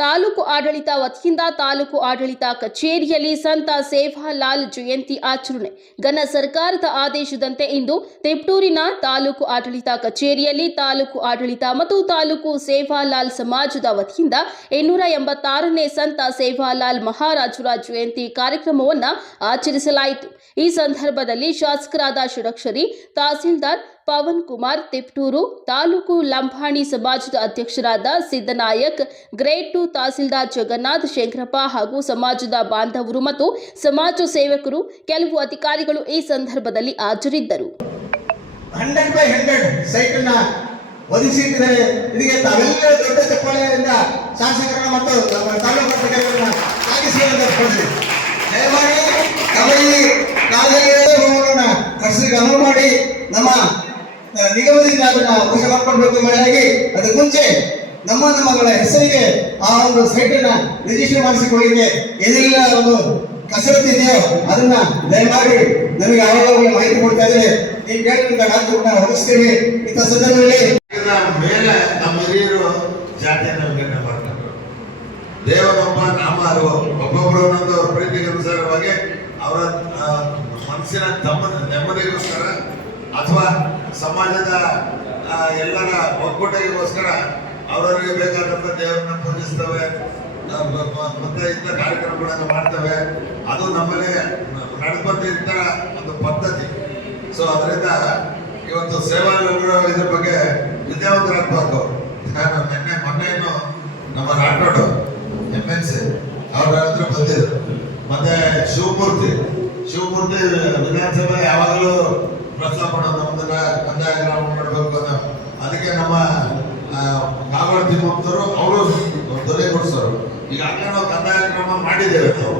ತಾಲೂಕು ಆಡಳಿತ ವತಿಯಿಂದ ತಾಲೂಕು ಆಡಳಿತ ಕಚೇರಿಯಲ್ಲಿ ಸಂತ ಸೇವಾಲಾಲ್ ಜಯಂತಿ ಆಚರಣೆ. ಘನ ಸರ್ಕಾರದ ಆದೇಶದಂತೆ ಇಂದು ತಿಪಟೂರಿನ ತಾಲೂಕು ಆಡಳಿತ ಕಚೇರಿಯಲ್ಲಿ ತಾಲೂಕು ಆಡಳಿತ ಮತ್ತು ತಾಲೂಕು ಸೇವಾಲಾಲ್ ಸಮಾಜದ ವತಿಯಿಂದ 286ನೇ ಸಂತ ಸೇವಾಲಾಲ್ ಮಹಾರಾಜರ ಜಯಂತಿ ಕಾರ್ಯಕ್ರಮವನ್ನು ಆಚರಿಸಲಾಯಿತು. ಈ ಸಂದರ್ಭದಲ್ಲಿ ಶಾಸಕರಾದ ಷಡಕ್ಷರಿ, ತಹಸೀಲ್ದಾರ್ ಪವನ್ ಕುಮಾರ್ ತಿಪಟೂರು, ತಾಲೂಕು ಲಂಬಾಣಿ ಸಮಾಜದ ಅಧ್ಯಕ್ಷರಾದ ಸಿದ್ದನಾಯಕ್, ಗ್ರೇಡ್ 2 ತಹಸೀಲ್ದಾರ್ ಜಗನ್ನಾಥ್, ಶಂಕರಪ್ಪ ಹಾಗೂ ಸಮಾಜದ ಬಾಂಧವರು ಮತ್ತು ಸಮಾಜ ಸೇವಕರು, ಕೆಲವು ಅಧಿಕಾರಿಗಳು ಈ ಸಂದರ್ಭದಲ್ಲಿ ಹಾಜರಿದ್ದರು. 100/100 ಸೈಟನ್ನ ಒದಗಿಸಿದ್ದಾರೆ. ಇದಕ್ಕೆ ತಾವೆಲ್ಲರೂ ದೊಡ್ಡ ಚಪ್ಪಾಳೆಯಿಂದ ಶಾಸಕರನ್ನ ಮತ್ತು ತಾಲೂಕು ಅಧಿಕಾರಿಗಳನ್ನ ಸಾಗಿಸಿ ದಯಮಾಡಿ ಕಬಡ್ಡಿ ಕಾಲದಲ್ಲಿ ಕರ್ಸಿಗೆ ಅನುವು ಮಾಡಿ ನಮ್ಮ ನಿಗಮದಿಂದ ಅದನ್ನ ವಶ ಮಾಡ್ಕೊಳ್ಬೇಕು. ಮೇಲಾಗಿ ಅದಕ್ಕೆ ಮುಂಚೆ ನಮ್ಮ ಮಗಳ ಹೆಸರಿಗೆ ಆ ಒಂದು ಸೈಟ್ ಅನ್ನ ರಿಜಿಸ್ಟರ್ ಮಾಡಿಸಿಕೊಳ್ಳಿಕ್ಕೆ ಏನೆಲ್ಲ ಒಂದು ಕಸರತ್ತು ಇದೆಯೋ ಅದನ್ನ ದಯಮಾಡಿ ನಮಗೆ ಯಾವಾಗಲೂ ಮಾಹಿತಿ ಕೊಡ್ತಾ ಇದ್ರೆ ನೀವು ಕೇಳಿದಂತ ಡಾಕ್ಟರ್ನ ಹೊರಡಿಸ್ತೀವಿ. ಇಂಥ ಸಂದರ್ಭದಲ್ಲಿ ಮೇಲೆ ನಮ್ಮ ಹಿರಿಯರು ಜಾತಿಯನ್ನು ವಿಂಗಡಣೆ ಮಾಡ್ಕೊಂಡ್ರು. ದೇವರೊಬ್ಬ ನಾಮ ಅರಿವು, ಒಬ್ಬೊಬ್ಬರು ಒಂದೊಂದು ಅವ್ರ ಪ್ರೀತಿಗೆ ಅನುಸಾರವಾಗಿ ಅವರ ಮನಸ್ಸಿನ ನೆಮ್ಮದಿಗೋಸ್ಕರ ಅಥವಾ ಸಮಾಜದ ಎಲ್ಲರ ಒಗ್ಗೂಟಿಗೋಸ್ಕರ ಅವರವರಿಗೆ ಬೇಕಾದಂತ ದೇವರನ್ನ ಪೂಜಿಸ್ತವೆ, ಮತ್ತೆ ಇಂಥ ಕಾರ್ಯಕ್ರಮಗಳನ್ನು ಮಾಡ್ತವೆ. ಅದು ನಮ್ಮಲ್ಲಿ ನಡೆದುಬಂದಿದ್ದ ಒಂದು ಪದ್ಧತಿ. ಸೊ ಅದರಿಂದ ಇವತ್ತು ಸೇವಾಲಾಲ್ರು ಇದ್ರ ಬಗ್ಗೆ ವಿದ್ಯಾವಂತರಾಗಬೇಕು. ನಾನು ಮೊನ್ನೆಯನ್ನು ನಮ್ಮ ರಾಠೋಡ್ MNC ಅವ್ರ ಹತ್ರ ಬಂದಿದ್ರು. ಮತ್ತೆ ಶಿವಮೂರ್ತಿ ವಿಧಾನಸಭೆ ಯಾವಾಗಲೂ ಪ್ರಸ್ತಾಪ ಮಾಡೋದು, ನಮ್ದನ್ನ ಕಂದಾಯ ಗ್ರಾಮ ಮಾಡಬೇಕು ಅನ್ನೋ. ಅದಕ್ಕೆ ನಮ್ಮ ಕಾಗಡ ತಿಮ್ಮಪ್ಪರು ಅವರು ಧ್ವನಿ ಕೊಡಿಸೋರು. ಈಗಾಗಲೇ ನಾವು ಕಂದಾಯ ಗ್ರಾಮ ಮಾಡಿದ್ದೇವೆ ನಾವು.